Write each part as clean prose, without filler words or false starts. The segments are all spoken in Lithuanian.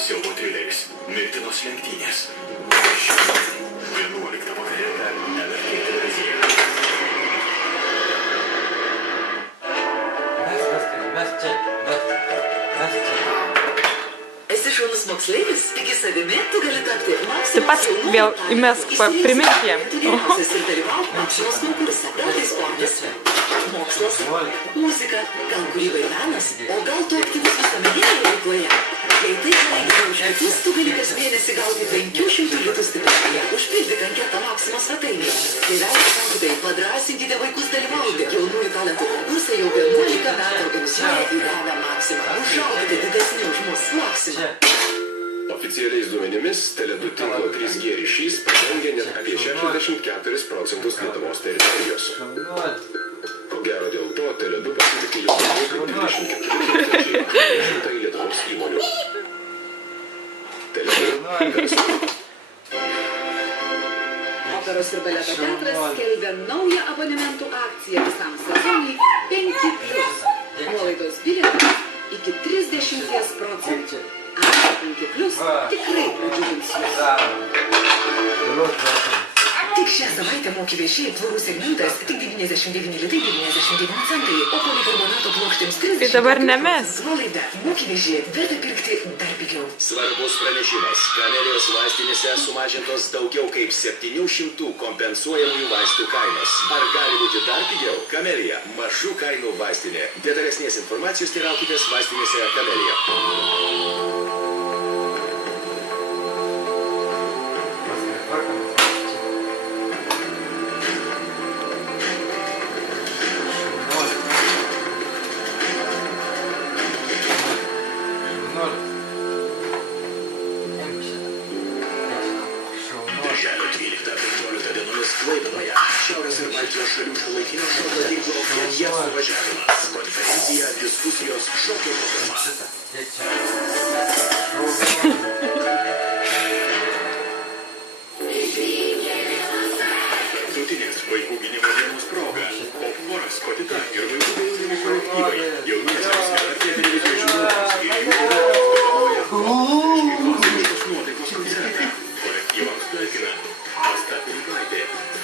Siaubo trileris. Mirtinos lenktynės. 11 vakare per LRT televiziją. Esi šaunus moksleivis, tiki savimi, tu gali tapti Taip pat vėl įmesk, primink jiem. Geriausias ir dalyvauk Maksimos konkurse. Gal tai sportas, mokslas, muzika, gal kūryba ir menas, o gal tu aktyvus visuomeninėje veikloje. Jei tai leidžia už kitus, tu gali kas mėnesį gauti 500 litų stipendiją. Užpildyk anketą Maksimos svetainėje. Tėveliai mokytojai, padrąsinkite vaikus dalyvauti. Jaunųjų talentų konkursai jau 11 metų organizuoja įdavę Maksimą. Užaukite didesni už mus. Maksima. Oficialiais duomenimis, Tele2 tinklo 3G ryšys padengia net apie 64% Lietuvos teritorijos. Ko gero dėl to Tele2 pasitikė jau daugiau kaip 24,000 Lietuvos įmonių. Tele2 Operos ir baleto teatras skelbia naują abonementų akciją visam sezonui 5+. Nuolaidos bilietams iki 30%. A 5+ tikrai pradžiugins jūs. Tik šią savaitę moki viešieji tvorų segmentas tik 99 litai 99 centai, o polikarbonato plokštėms 30%. Tai dabar nemes. Nuolaida moki viešieji verta pirkti dar pigiau. Svarbus pranešimas. Kamelijos vaistinėse sumažintos daugiau kaip 700 kompensuojamųjų vaistų kainos. Ar gali būti dar pigiau? Kamelija. Mažų kainų vaistinė. Detalesnės informacijos teiraukitės vaistinėse Kamelija. Birželio 12-15 dienomis Klaipėdoje. Šiaurės ir Baltijos šalių šiuolaikinio šokio tinklo Fredje suvažiavimas. Konferencija, diskusijos, šokio programa. Tarptautinės vaikų gynimo dienos proga. Popvoras, Kotita ir vaikų gynimo kolektyvai. Jauniesiems LRT televizijos žiūrovams ir jų apdovanoja šeimos nuotaikos koncertą. Kolektyvams talkina Asta Pilipaitė,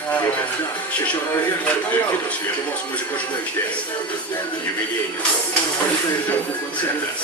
Joketa, 16 Hercog ir kitos Lietuvos muzikos žvaigždės. Jubiliejinis Popvoro Kotita ir draugų koncertas.